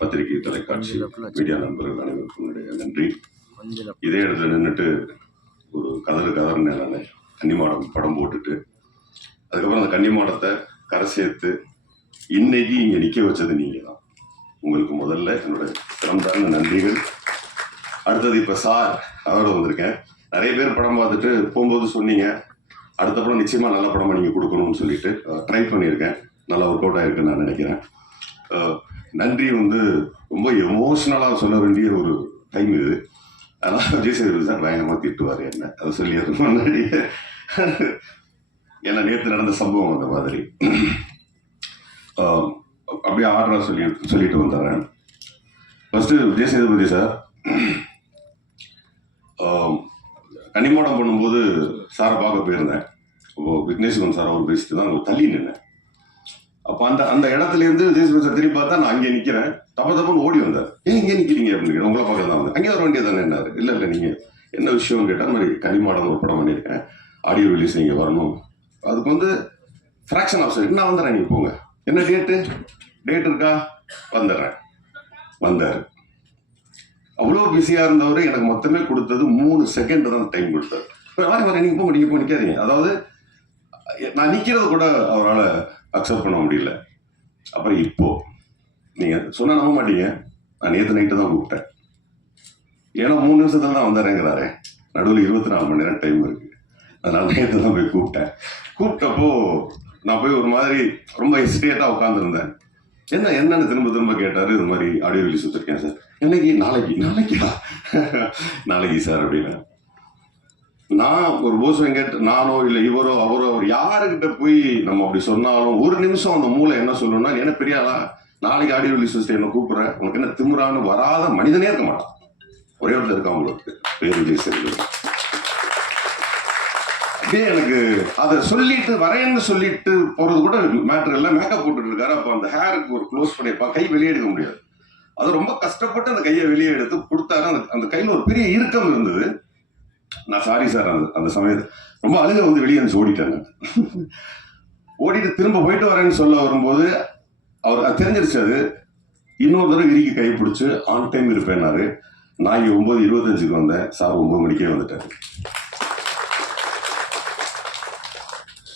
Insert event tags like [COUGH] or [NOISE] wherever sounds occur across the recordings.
பத்திரிகை தொலைக்காட்சி மீடியா நண்பர்கள் அனைவருக்கும் என்னுடைய நன்றி. இதே இடத்துல நின்றுட்டு ஒரு கதறு கதறுன்னு நான் கன்னிமாடம் படம் போட்டுட்டு அதுக்கப்புறம் அந்த கன்னிமாடத்தை கரை சேர்த்து இன்னைக்கு இங்கே நிற்க வச்சது நீங்கள் தான் உங்களுக்கு முதல்ல என்னோட சிறந்தான நன்றிகள். அடுத்தது இப்போ சார் அவரோட வந்திருக்கேன். நிறைய பேர் படம் பார்த்துட்டு போகும்போது சொன்னீங்க. அடுத்த படம் நிச்சயமாக நல்ல படமாக நீங்கள் கொடுக்கணும்னு சொல்லிட்டு ட்ரை பண்ணியிருக்கேன். நல்லா ஒர்க் அவுட் ஆகிருக்குன்னு நான் நினைக்கிறேன். நன்றி வந்து ரொம்ப எமோஷ்னலாக சொல்ல வேண்டிய ஒரு டைம் இது. அதனால் விஜய் சேதுபதி சார் பயங்கரமாக திட்டுவார் என்ன. அதை சொல்லி முன்னாடி ஏன்னா நேற்று நடந்த சம்பவம் அந்த மாதிரி. அப்படியே ஆர்டராக சொல்லி சொல்லிட்டு வந்துடுறேன் ஃபஸ்ட்டு விஜய் சேதுபதி சார் கனிமோடம் கன்னிமோடம் பண்ணும்போது சாரை பார்க்க போயிருந்தேன். அப்போ விக்னேஸ்வரன் சார் அவர் பேசிட்டு தான் தள்ளி நின்னேன். அப்போ அந்த அந்த இடத்துலேருந்து விஜய் சேதுபதி சார் திரும்பி பார்த்தா நான் அங்கே நிற்கிறேன் தப்ப தப்புன்னு ஓடி வந்தார். ஏன் இங்கே நிற்கிறீங்க அப்படின்னு உங்களை பார்க்க தான் வந்தேன். அங்கே வர வேண்டியது தானே? என்னாரு இல்லை இல்லை நீங்கள் என்ன விஷயம்னு கேட்டால் மாதிரி கனிமாடம் ஒரு படம் பண்ணியிருக்கேன். ஆடியோ ரிலீஸ் நீங்கள் வரணும். அதுக்கு வந்து ஃப்ராக்ஷன் ஆஃப் செகண்ட் நான் வந்துடுறேன் நீங்கள் போங்க. என்ன டேட்டு டேட் இருக்கா? வந்துடுறேன். வந்தார். அவ்வளோ பிஸியாக இருந்தவர் எனக்கு மொத்தமே கொடுத்தது மூணு செகண்ட் தான் டைம் கொடுத்தாரு. இப்போ வரேன் வரேன் நீங்கள் போங்க நீங்கள் போய் நிற்காதீங்க அதாவது நான் நிற்கிறது கூட அவரால் அக்செப்ட் பண்ண முடியல. அப்புறம் இப்போ நீங்கள் சொன்னால் நம்ப மாட்டீங்க. நான் நேற்று நைட்டு தான் கூப்பிட்டேன். ஏன்னா மூணு நிமிஷத்துல தான் வந்தாரேங்கிறாரே நடுவில் இருபத்தி நாலு மணி நேரம் டைம் இருக்கு. அதனால நேற்று தான் போய் கூப்பிட்டேன். கூப்பிட்டப்போ நான் போய் ஒரு மாதிரி ரொம்ப ஹெசிடேட்டாக உட்காந்துருந்தேன் என்ன என்னன்னு திரும்ப திரும்ப கேட்டாரு. இது மாதிரி ஆடியோ ரிலீஸ் வச்சிருக்கேன் சார். என்னைக்கு? நாளைக்கு. நாளைக்கா? [LAUGHS] நாளைக்கு சார் அப்படின்னா. நான் ஒரு போஸ் வெங்கட் நானோ இல்லை இவரோ அவரோ அவர் யாருக்கிட்ட போய் நம்ம அப்படி சொன்னாலும் ஒரு நிமிஷம் அந்த மூளை என்ன சொல்லணும்னா என்ன பெரிய நாளைக்கு ஆடியோ ரிலீஸ் என்ன கூப்பிடுறேன். உனக்கு என்ன திமுறான்னு வராத மனிதனே இருக்க மாட்டான். ஒரே இடத்துல இருக்கா உங்களுக்கு? பேர் விஜய் அப்படியே எனக்கு அதை சொல்லிட்டு வரேன்னு சொல்லிட்டு போறது கூட மேட்டர் இல்லை. மேக்கப் போட்டுட்டு இருக்காரு. அப்போ அந்த ஹேருக்கு ஒரு க்ளோஸ் பண்ணியிருப்பா கை வெளியே எடுக்க முடியாது. அது ரொம்ப கஷ்டப்பட்டு அந்த கையை வெளியே எடுத்து கொடுத்தாரு. அந்த அந்த கையில் ஒரு பெரிய இறுக்கம் இருந்தது. நான் சாரி சார் அந்த அந்த சமயத்தில் ரொம்ப அழுக வந்து வெளியே வந்து ஓடிட்டாங்க [LAUGHS] ஓடிட்டு திரும்ப போயிட்டு வரேன்னு சொல்ல வரும்போது அவர் அது தெரிஞ்சிருச்சு அது. இன்னொரு தடவை இறுக்கி கை பிடிச்சி ஆன் டைம் இருப்பேன்னாரு. நான் இங்கே ஒம்பது இருபத்தஞ்சுக்கு வந்தேன். சார் ஒம்பது மணிக்கே வந்துட்டார்.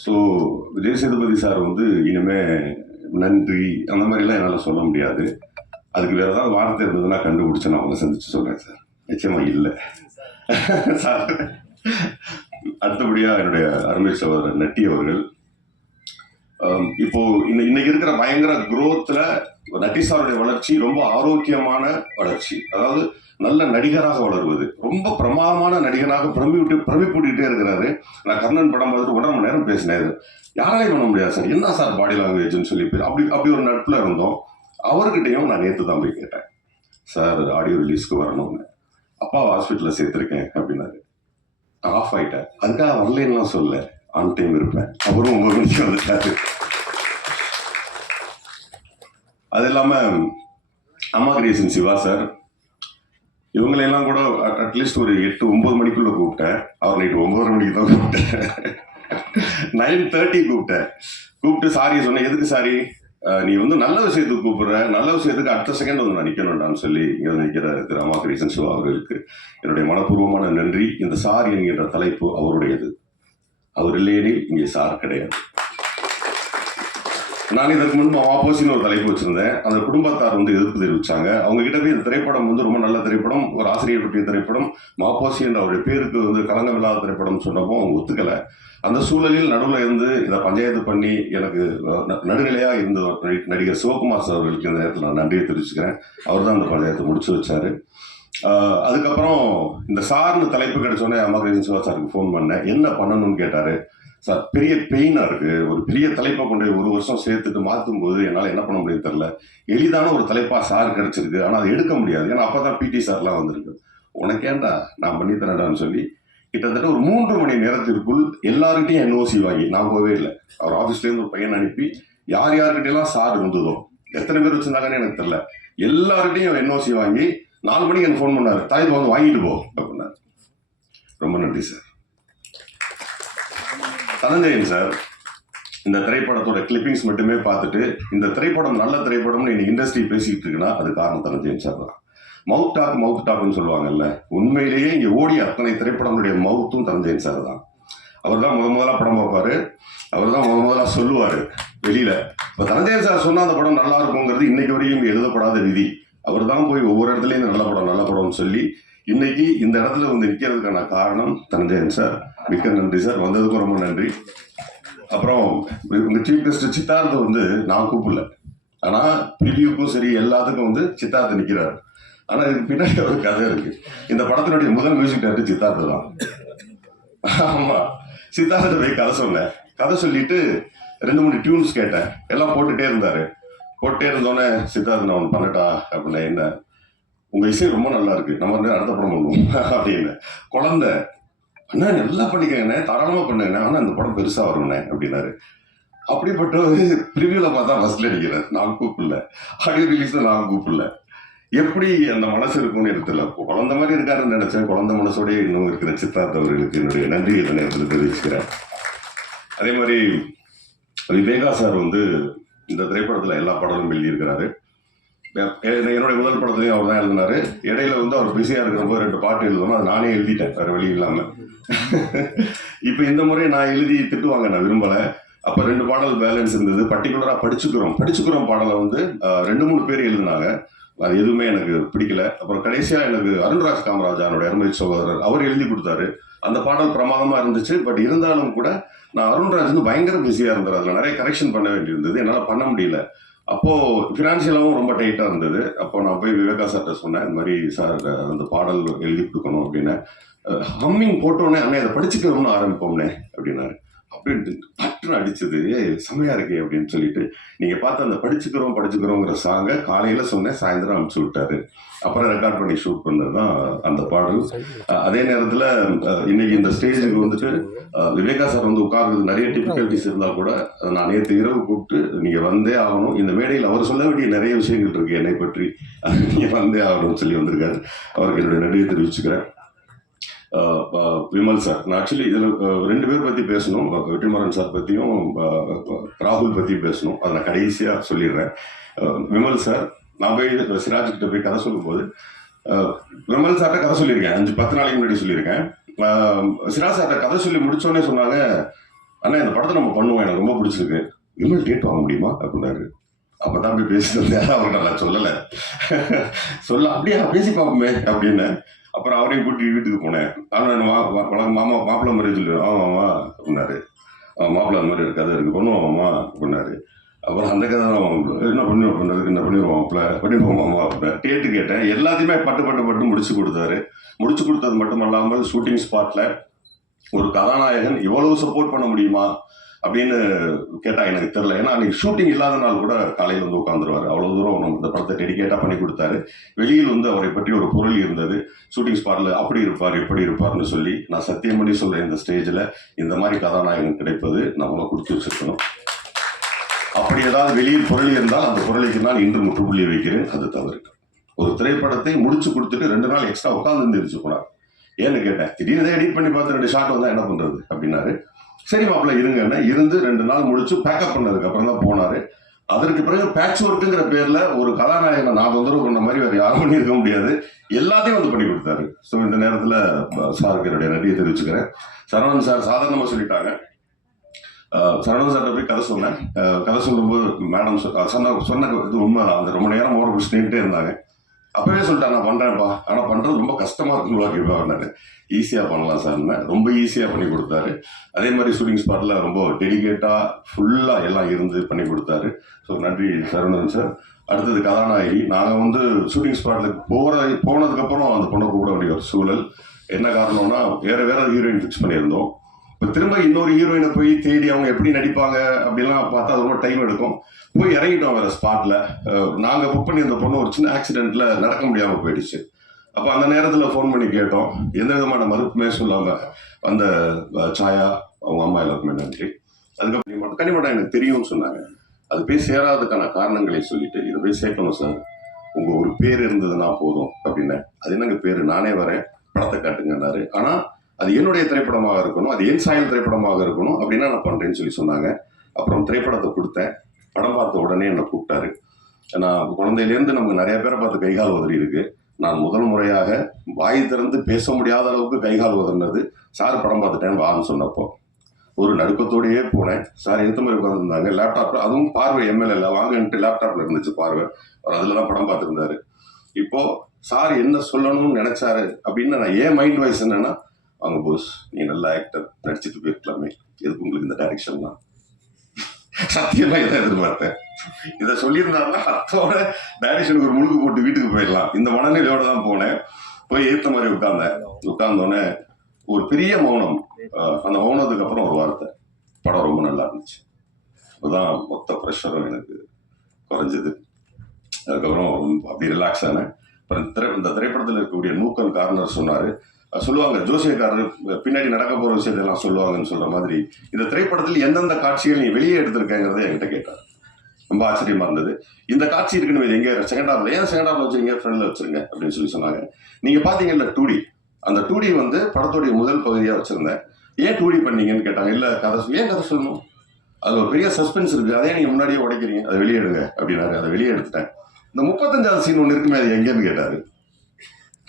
ஸோ விஜய் சேதுபதி சார் வந்து இனிமே நன்றி அந்த மாதிரிலாம் என்னால் சொல்ல முடியாது. அதுக்கு வேறு ஏதாவது வார்த்தை இருந்ததுன்னா கண்டுபிடிச்சு நான் அவங்களை சந்திச்சு சொல்கிறேன் சார். நிச்சயமா இல்லை. சார் அடுத்தபடியாக என்னுடைய அருமை சகோதரர் நட்டி அவர்கள் இப்போ இன்ன- இன்னைக்கு இருக்கிற பயங்கர குரோத்தில் நட்டி சாருடைய வளர்ச்சி ரொம்ப ஆரோக்கியமான வளர்ச்சி. அதாவது நல்ல நடிகராக வளருவது. ரொம்ப பிரமாதமான நடிகனாக பிரமிட்டு பிரமிப்பூட்டிகிட்டே இருக்கிறாரு. நான் கர்ணன் படம் பார்த்துட்டு ஒன்றரை மணி நேரம் பேசினேன். யாராலையும் பண்ண முடியாது சார். என்ன சார் பாடி லாங்குவேஜ்னு சொல்லி அப்படி அப்படி ஒரு நட்பில் இருந்தோம். அவர்கிட்டையும் நான் நேற்று தான் போய் கேட்டேன். சார் ஆடியோ ரிலீஸ்க்கு வரணும்னு. அப்பா ஹாஸ்பிட்டலில் சேர்த்துருக்கேன் அப்படின்னாரு. ஆஃப் ஆயிட்டேன் அதுக்காக வரலன்னா சொல்ல ஆன் டைம் இருப்பேன் அவரும் ஒம்பது மணிக்கு வந்துட்டாரு. அது இல்லாமல் அம்மா கிரியேஷன் சிவா சார் இவங்களெல்லாம் கூட அட்லீஸ்ட் ஒரு எட்டு ஒன்பது மணிக்குள்ளே கூப்பிட்டேன். அவர் நைட்டு ஒன்பதரை மணிக்கு தான் கூப்பிட்டேன். [LAUGHS] நைன் தேர்ட்டி கூப்பிட்டேன். கூப்பிட்டு சாரி சொன்னேன். எதுக்கு சாரி? நீ வந்து நல்ல விஷயத்துக்கு கூப்பிடுற நல்ல விஷயத்துக்கு அடுத்த செகண்ட் வந்து நான் நிற்கணும்டான்னு சொல்லி இங்கே வந்து நிற்கிற திரு சிவா அவர்களுக்கு என்னுடைய மனப்பூர்வமான நன்றி. இந்த சார் என்கின்ற தலைப்பு அவருடையது. அவர் இல்லையெனில் இங்கே சார் கிடையாது. நான் இதற்கு முன்பு ஆப்போசின்னு ஒரு தலைப்பு வச்சிருந்தேன். அந்த குடும்பத்தார் வந்து எதிர்ப்பு தெரிவிச்சாங்க. அவங்க கிட்ட போய் இந்த திரைப்படம் வந்து ரொம்ப நல்ல திரைப்படம் ஒரு ஆசிரியர் பற்றிய திரைப்படம் மாப்போசி என்ற அவருடைய பேருக்கு வந்து களங்கம் திரைப்படம் சொன்னப்போ அவங்க ஒத்துக்கலை. அந்த சூழலில் நடுவில் இருந்து இதை பஞ்சாயத்து பண்ணி எனக்கு ந- இருந்த நடிகர் சிவகுமார் சார் அவர்களுக்கு இந்த நேரத்தில் நான் நன்றியை தெரிவிச்சுக்கிறேன். அவர் தான் அந்த பஞ்சாயத்தை முடிச்சு வச்சார். அதுக்கப்புறம் இந்த சார்னு தலைப்பு கிடைச்சோன்னே அம்மா சிவா சாருக்கு ஃபோன் பண்ணேன். என்ன பண்ணணும்னு கேட்டார். சார் பெரிய பெயினாக இருக்குது ஒரு பெரிய தலைப்பை கொண்டு போய் ஒரு வருஷம் சேர்த்துட்டு மாற்றும் போது என்னால் என்ன பண்ண முடியும் தெரில எளிதான ஒரு தலைப்பாக சார் கிடச்சிருக்கு. ஆனால் அதை எடுக்க முடியாது. ஏன்னா அப்போ தான் பிடி சார்லாம் வந்திருக்கு. உனக்கேண்டா நான் பண்ணி தரேன்டான்னு சொல்லி கிட்டத்தட்ட ஒரு மூன்று மணி நேரத்திற்குள் எல்லாருக்கிட்டையும் என்ஓசி வாங்கி நான் போகவே இல்லை. அவர் ஆஃபீஸ்லேருந்து ஒரு பையன் அனுப்பி யார் யாருக்கிட்டையெல்லாம் சார் இருந்ததோ எத்தனை பேர் வச்சிருந்தாங்கன்னு எனக்கு தெரியல. எல்லார்கிட்டையும் என்ஓசி வாங்கி நாலு மணிக்கு எனக்கு ஃபோன் பண்ணார். தாய் வந்து வாங்கிட்டு போ அப்படின்னாரு. ரொம்ப நன்றி சார் தனஞ்சயன் சார் இந்த திரைப்படத்தோட கிளிப்பிங்ஸ் மட்டுமே பார்த்துட்டு இந்த திரைப்படம் நல்ல திரைப்படம்னு இன்னைக்கு இண்டஸ்ட்ரி பேசிக்கிட்டு இருக்குன்னா அது காரணம் தனஞ்சயன் சார் தான். மவுத் டாக் மவுத் டாக்னு சொல்லுவாங்கல்ல. உண்மையிலேயே இங்கே ஓடிய அத்தனை திரைப்படங்களுடைய மவுத்தும் தனஞ்சயன் சார் தான். அவர் தான் முத முதலாக படம் பார்ப்பார். அவர் தான் முத முதலாக சொல்லுவார் வெளியில். இப்போ தனஞ்சயன் சார் சொன்னால் அந்த படம் நல்லா இருக்குங்கிறது இன்னைக்கு வரையும் எழுதப்படாத விதி. அவர் தான் போய் ஒவ்வொரு இடத்துலையும் இந்த நல்ல படம் நல்ல படம்னு சொல்லி இன்னைக்கு இந்த இடத்துல வந்து நிற்கிறதுக்கான காரணம் தனஞ்சயன் சார் மிக்க நன்றி சார் வந்ததுக்கும் ரொம்ப நன்றி. அப்புறம் உங்கள் சீஃப் கெஸ்ட் சித்தார்த்த வந்து நான் கூப்பிடல. ஆனால் ரிவ்யூக்கும் சரி எல்லாத்துக்கும் வந்து சித்தார்த்த நிற்கிறார் ஆனா இதுக்கு பின்னாடி ஒரு கதை இருக்கு. இந்த படத்தினுடைய முதல் மியூசிக் டைரக்டர் சித்தார்த்த தான். ஆமா. சித்தார்த்த போய் கதை சொன்னேன் கதை சொல்லிட்டு ரெண்டு மூணு டியூன்ஸ் கேட்டேன். எல்லாம் போட்டுட்டே இருந்தாரு. போட்டே இருந்தோடனே சித்தார்த்த நான் ஒன்று பண்ணட்டா அப்படின்னா என்ன? உங்க இசை ரொம்ப நல்லா இருக்கு. நம்ம வந்து அடுத்த படம் பண்ணுவோம் அப்படின்னு. குழந்தை அண்ணா நல்லா பண்ணிக்கங்கண்ணே தாராளமா பண்ணுங்கண்ணே ஆனா இந்த படம் பெருசா வரும்ண்ணே அப்படின்னாரு. அப்படிப்பட்ட ஒரு ப்ரிவியூல பார்த்தா ஃபர்ஸ்ட்ல அடிக்கிறேன் நான் கூப்பிடல. ஆடியோ ரிலீஸ் நான் கூப்பிடல. எப்படி அந்த மனசு இருக்கும்னு எனக்கு குழந்தை மாதிரி இருக்காருன்னு நினைச்சேன். குழந்த மனசோடய இன்னும் இருக்கிற சித்தார்த்த அவர்களுக்கு என்னுடைய நன்றி இந்த நேரத்தில் தெரிவிச்சுக்கிறேன். அதே மாதிரி விவேகா சார் வந்து இந்த திரைப்படத்தில் எல்லா படமும் எழுதியிருக்கிறாரு. என்னுடைய முதல் படத்துலையும் அவர் தான் எழுதினாரு. இடையில வந்து அவர் பிஸியாக இருக்கிறப்போ ரெண்டு பாட்டு எழுதணும். அது நானே எழுதிட்டேன். வேற வழி இல்லாமல் [LAUGHS] இப்போ இந்த முறை நான் எழுதி திட்டுவாங்க. நான் விரும்பலை. அப்போ ரெண்டு பாடல் பேலன்ஸ் இருந்தது. பர்டிகுலராக படிச்சுக்கிறோம். படிச்சுக்கிறோம் பாடலை வந்து ரெண்டு மூணு பேர் எழுதினாங்க. அது எதுவுமே எனக்கு பிடிக்கல. அப்புறம் கடைசியாக எனக்கு அருண்ராஜ் காமராஜானுடைய அருமை சகோதரர் அவர் எழுதி கொடுத்தாரு. அந்த பாடல் பிரமாதமாக இருந்துச்சு. பட் இருந்தாலும் கூட நான் அருண்ராஜ் வந்து பயங்கர பிஸியாக இருந்தார். அதில் நிறைய கரெக்ஷன் பண்ண வேண்டியிருந்தது. என்னால் பண்ண முடியல. அப்போது ஃபினான்ஷியலாகவும் ரொம்ப டைட்டாக இருந்தது. அப்போ நான் போய் விவேகா சார்கிட்ட சொன்னேன் இந்த மாதிரி சார் அந்த பாடல் எழுதி கொடுக்கணும் அப்படின்னு. ஹம்மிங் போட்டோன்னே அண்ணே அதை படிச்சுக்கிறோம்னு ஆரம்பிப்போம்னே அப்படின்னாரு. அப்படின்ட்டு பற்று அடிச்சது செம்மையா இருக்கே அப்படின்னு சொல்லிட்டு நீங்க பார்த்து அந்த படிச்சுக்கிறோம் படிச்சுக்கிறோங்கிற சாங்கை காலையில சொன்னேன் சாயந்தரம் அனுப்பிச்சு விட்டாரு. அப்புறம் ரெக்கார்ட் பண்ணி ஷூட் பண்ணதுதான் அந்த பாடல். அதே நேரத்துல இன்னைக்கு இந்த ஸ்டேஜுக்கு வந்துட்டு விவேகா சார் வந்து உட்கார்றது நிறைய டிஃபிகல்ட்டிஸ் இருந்தா கூட நான் நேற்று இரவு கூப்பிட்டு நீங்க வந்தே ஆகணும். இந்த மேடையில் அவர் சொல்ல வேண்டிய நிறைய விஷயங்கள் இருக்கு என்னை பற்றி. நீங்க வந்தே ஆகணும்னு சொல்லி வந்திருக்காரு. அவருக்கு என்னுடைய நன்றியை தெரிவிச்சுக்கிறேன். விமல் சார். நான் ஆக்சுவலி இதில் ரெண்டு பேர் பற்றி பேசணும். வெற்றிமாறன் சார் பற்றியும் ராகுல் பற்றியும் பேசணும். அதை நான் கடைசியாக சொல்லிடுறேன். விமல் சார் நான் போய் சிராஜ் கிட்ட போய் கதை சொல்லும்போது போது விமல் சார்கிட்ட கதை சொல்லியிருக்கேன். அஞ்சு பத்து நாளைக்கு முன்னாடி சொல்லியிருக்கேன். சிராஜ் சார்கிட்ட கதை சொல்லி முடிச்சோடனே சொன்னாங்க அண்ணா இந்த படத்தை நம்ம பண்ணுவோம். எனக்கு ரொம்ப பிடிச்சிருக்கு. விமல் டேட் வாங்க முடியுமா? அப்படின்னாரு. அப்பதான் போய் பேசிட்டு அவர்கிட்ட நான் சொல்லலை. [LAUGHS] சொல்ல அப்படியா பேசி பார்ப்போமே அப்படின்னு. அப்புறம் அவரையும் கூட்டி வீட்டுக்கு போனேன். ஆனால் வழக்கம் மாமா மாப்பிள்ள மாதிரி சொல்லி ஆமாம்மா அப்படின்னாரு. மாப்பிள்ள அந்த மாதிரி ஒரு கதை இருக்கு பண்ணுவோமாம்மா அப்படின்னாரு. அப்புறம் அந்த கதை தான் என்ன பண்ணி பண்ணுறதுக்கு என்ன பண்ணிடுவோம் மாப்பிள்ள? பண்ணிடுவோமாம்மா அப்படின்னா டேட்டு கேட்டேன். எல்லாத்தையுமே பட்டு பட்டு பட்டு முடிச்சு கொடுத்தாரு. முடிச்சு கொடுத்தது மட்டும் இல்லாமல் ஷூட்டிங் ஸ்பாட்டில் ஒரு கதாநாயகன் இவ்வளவு சப்போர்ட் பண்ண முடியுமா? அப்படின்னு கேட்டா எனக்கு தெரியல. ஏன்னா அன்னைக்கு ஷூட்டிங் இல்லாத நாள் கூட காலையில் வந்து உட்காந்துருவாரு அவ்வளவு தூரம் நம்ம இந்த படத்தை டெடிகேட்டா பண்ணி கொடுத்தாரு. வெளியில் வந்து அவரை பற்றி ஒரு பொருள் இருந்தது. ஷூட்டிங் ஸ்பாட்ல அப்படி இருப்பார் இப்படி இருப்பார்னு சொல்லி நான் சத்தியம் பண்ணி சொல்றேன் இந்த ஸ்டேஜ்ல இந்த மாதிரி கதாநாயகன் கிடைப்பது நம்மள கொடுத்து வச்சிருக்கணும். அப்படி ஏதாவது வெளியில் பொருள் இருந்தால் அந்த பொருளைக்கு நான் இன்று முற்றுப்புள்ளி வைக்கிறேன். அது தவறு. ஒரு திரைப்படத்தை முடிச்சு கொடுத்துட்டு ரெண்டு நாள் எக்ஸ்ட்ரா உட்காந்து இருந்துச்சு போனார் ஏன்னு கேட்டேன் திடீர்னு எடிட் பண்ணி பார்த்து ரெண்டு ஷாட் வந்தால் என்ன பண்ணுறது அப்படின்னாரு. சரி மாப்பிள்ள இருங்கன்னு இருந்து ரெண்டு நாள் முடிச்சு பேக்கப் பண்ணதுக்கு அப்புறம் தான் போனாரு. அதற்கு பிறகு பேட்ச் ஒர்க்குங்கிற பேர்ல ஒரு கதாநாயகனை நான் தொந்தரவு பண்ண மாதிரி வேற யாரும் பண்ணியிருக்க முடியாது. எல்லாத்தையும் வந்து பண்ணி கொடுத்தாரு. ஸோ இந்த நேரத்துல சாருக்கு என்னுடைய நன்றியை தெரிவிச்சுக்கிறேன். சரவணன் சார் சாதாரணமா சொல்லிட்டாங்க. சரவணன் சார்ட்ட போய் கதை சொன்னேன். கதை சொல்லும்போது மேடம் சொன்ன சொன்ன இது உண்மைதான். அந்த ரொம்ப நேரம் ஓர பிடிச்சிட்டே இருந்தாங்க. அப்பவே சொல்லிட்டேன் நான் பண்றேன்ப்பா. ஆனா பண்றது ரொம்ப கஷ்டமா இருக்குங்களா கேட்பாங்க ஈஸியா பண்ணலாம் சார் ரொம்ப ஈஸியா பண்ணி கொடுத்தாரு. அதே மாதிரி ஷூட்டிங் ஸ்பாட்ல ரொம்ப டெடிகேட்டா ஃபுல்லா எல்லாம் இருந்து பண்ணி கொடுத்தாரு. ஸோ நன்றி சரவணன் சார். அடுத்தது கதாநாயகி. நாங்கள் வந்து ஷூட்டிங் ஸ்பாட்ல போற போனதுக்கு அப்புறம் அந்த பொண்ணை கூப்பிட வேண்டிய ஒரு சூழல். என்ன காரணம்னா வேற வேற ஹீரோயின் ஃபிக்ஸ் பண்ணியிருந்தோம். திரும்ப இன்னொரு ஹீரோயினை போய் தேடி அவங்க எப்படி நடிப்பாங்க அப்படிலாம் பார்த்தா அது ரொம்ப டைம் எடுக்கும். போய் இறங்கிட்டோம் வேற ஸ்பாட்ல நாங்க புக் பண்ணியிருந்த பொண்ணு ஒரு சின்ன ஆக்சிடென்ட்ல நடக்க முடியாம போயிடுச்சு. அப்போ அந்த நேரத்தில் ஃபோன் பண்ணி கேட்டோம். எந்த விதமான மறுப்புமே சொல்லாம அந்த சாயா அவங்க அம்மா எல்லாருக்குமே நன்றி. அதுக்கப்புறம் மட்டும் கனிமட்டம் எனக்கு தெரியும்னு சொன்னாங்க. அது போய் சேராததுக்கான காரணங்களை சொல்லிட்டு இதை போய் சேர்க்கணும் சார் உங்க ஒரு பேர் இருந்ததுன்னா போதும் அப்படின்னு அது என்னங்க பேரு? நானே வரேன். படத்தை காட்டுங்கன்னாரு. ஆனா அது என்னுடைய திரைப்படமாக இருக்கணும் அது என் சாயல் திரைப்படமாக இருக்கணும் அப்படின்னா நான் பண்ணுறேன்னு சொல்லி சொன்னாங்க. அப்புறம் திரைப்படத்தை கொடுத்தேன். படம் பார்த்த உடனே என்னை கூப்பிட்டாரு. நான் குழந்தையிலேருந்து நமக்கு நிறைய பேரை பார்த்து கைகால் உதறி இருக்கு. நான் முதல் முறையாக வாய் திறந்து பேச முடியாத அளவுக்கு கைகால் உதறினது. சார் படம் பார்த்துட்டேன் வான்னு சொன்னப்போ. ஒரு நடுக்கத்தோடையே போனேன். சார் எடுத்த மாதிரி உட்காந்துருந்தாங்க லேப்டாப்ல அதுவும் பார்வை எம்எல்ஏல வாங்கன்ட்டு லேப்டாப்ல இருந்துச்சு பார்வை. அவர் அதில் தான் படம் பார்த்துருந்தாரு. இப்போ சார் என்ன சொல்லணும்னு நினைச்சாரு? அப்படின்னு நான் ஏன் மைண்ட் வாய்ஸ் என்னன்னா அவங்க போஸ் நீ நல்ல ஆக்டர் நடிச்சுட்டு போயிருக்கலாமே. எதுக்கு உங்களுக்கு இந்த டைரக்ஷன்லாம் சத்தியமா இதை எதிர்பார்த்தேன். இதை சொல்லியிருந்தாருன்னா அத்தோட டைரக்ஷனுக்கு ஒரு முழுக்கு போட்டு வீட்டுக்கு போயிடலாம். இந்த மனநிலையோட தான் போனேன். போய் ஏத்த மாதிரி உட்கார்ந்தேன். உட்கார்ந்தோடனே ஒரு பெரிய மௌனம். அந்த மௌனத்துக்கு அப்புறம் ஒரு வார்த்தை. படம் ரொம்ப நல்லா இருந்துச்சு. அதுதான் மொத்த ப்ரெஷரும் எனக்கு குறைஞ்சது. அதுக்கப்புறம் அப்படி ரிலாக்ஸ் ஆனேன். அப்புறம் திரை இந்த திரைப்படத்தில் இருக்கக்கூடிய நூக்கன் கார்னர் சொன்னாரு சொல்லுவாங்க ஜோசியக்காரர் பின்னாடி நடக்க போகிற விஷயத்தெல்லாம் சொல்லுவாங்கன்னு சொல்கிற மாதிரி இந்த திரைப்படத்தில் எந்தெந்த காட்சிகள் நீ வெளியே எடுத்திருக்கேங்கிறத என்கிட்ட கேட்டார். ரொம்ப ஆச்சரியமா இருந்தது. இந்த காட்சி இருக்குன்னு வைங்க, எங்க செகண்ட் ஹாஃப்ல ஏன் செகண்ட் ஹாஃப்ல வச்சிருங்க ஃப்ரெண்ட்ல வச்சிருங்க அப்படின்னு சொல்லி சொன்னாங்க. நீங்க பாத்தீங்கல்ல டூடி அந்த டூடி வந்து படத்துடைய முதல் பகுதியா வச்சிருந்தேன். ஏன் டூடி பண்ணீங்கன்னு கேட்டாங்க. இல்ல கதை ஏன் கதை சொல்லணும்? அதுல ஒரு பெரிய சஸ்பென்ஸ் இருக்கு. அதே நீங்க முன்னாடியே உடைக்கிறீங்க. அதை வெளியே எடுங்க அப்படின்னாரு. அதை வெளியே எடுத்துட்டேன். இந்த முப்பத்தஞ்சாவது சீன் ஒன்று இருக்குமே அது எங்கேன்னு கேட்டாரு.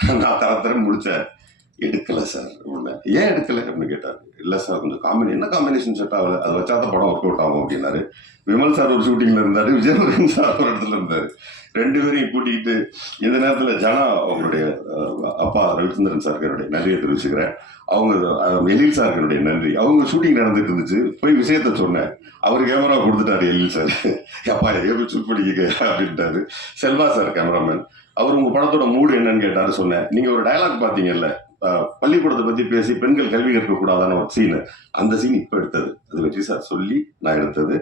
நான் தர தர முடிச்சேன். எடுக்கலை சார் அப்படின்னா ஏன் எடுக்கலை அப்படின்னு கேட்டார். இல்லை சார் கொஞ்சம் காம்பினே என்ன காம்பினேஷன் செட் ஆகல அதை வச்சா தான் படம் ஒர்க் அவுட் ஆகும் அப்படின்னாரு. விமல் சார் ஒரு ஷூட்டிங்ல இருந்தார் விஜயமுருகன் சார் ஒரு இடத்துல இருந்தார். ரெண்டு பேரையும் கூட்டிக்கிட்டு இந்த நேரத்தில் ஜனா அவங்களுடைய அப்பா ரவிச்சந்திரன் சார் என்னுடைய நன்றியை தெரிவிச்சுக்கிறேன். அவங்க அஹ், எழில் என்னுடைய நன்றி. அவங்க ஷூட்டிங் நடந்துட்டு இருந்துச்சு. போய் விஷயத்த சொன்னேன். அவர் கேமரா கொடுத்துட்டாரு எழில் சார். அப்பா எதையோ ஷூட் பண்ணிக்க அப்படின்ட்டாரு. செல்வா சார் கேமராமேன் அவர் உங்கள் படத்தோட மூடு என்னன்னு கேட்டார் சொன்னேன். நீங்கள் ஒரு டயலாக் பார்த்தீங்கல்ல பள்ளிக்கூடத்தை பத்தி பேசி பெண்கள் கல்வி கற்கக்கூடாதான ஒரு சீனு அந்த சீன் இப்ப எடுத்தது. அது வெற்றி சார் சொல்லி நான் எடுத்தது.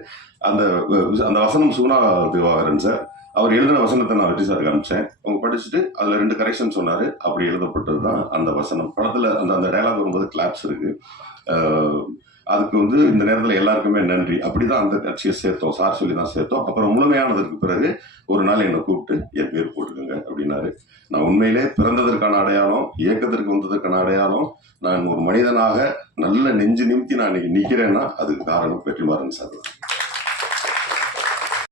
அந்த அந்த வசனம் சுகுணா திவாகரன் சார் அவர் எழுதின வசனத்தை நான் வெற்றி சார் காமிச்சேன் அவங்க படிச்சுட்டு அதுல ரெண்டு கரெக்ஷன் சொன்னாரு. அப்படி எழுதப்பட்டது தான் அந்த வசனம். படத்துல அந்த அந்த டைலாக் வரும்போது கிளாப்ஸ் இருக்கு. அதுக்கு வந்து இந்த நேரத்தில் எல்லாருக்குமே நன்றி. அப்படி தான் அந்த கட்சியை சேர்த்தோம். சார் சொல்லி தான் சேர்த்தோம் அப்புறம் முழுமையானதுக்கு பிறகு ஒரு நாள் என்னை கூப்பிட்டு என் பேர் போட்டுக்கோங்க? அப்படின்னாரு. நான் உண்மையிலே பிறந்ததற்கான அடையாளம் இயக்கத்திற்கு வந்ததற்கான அடையாளம் நான் ஒரு மனிதனாக நல்ல நெஞ்சு நிமித்தி நான் இன்னைக்கு நிற்கிறேன்னா அதுக்கு காரணம் வெற்றிமாறன் சார் தான்.